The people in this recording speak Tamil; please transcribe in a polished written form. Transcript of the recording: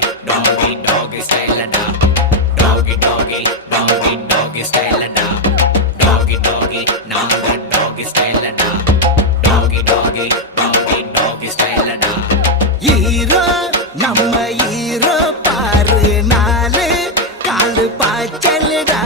doggy, doggy style da. Doggy, doggy, doggy, doggy style da. Doggy, doggy, நாங்க doggy style da. Doggy, doggy, doggy, doggy style da. ஈரோ நம்ம ஈரோ பாரு நாலு காலு பாய்ச்சல்டா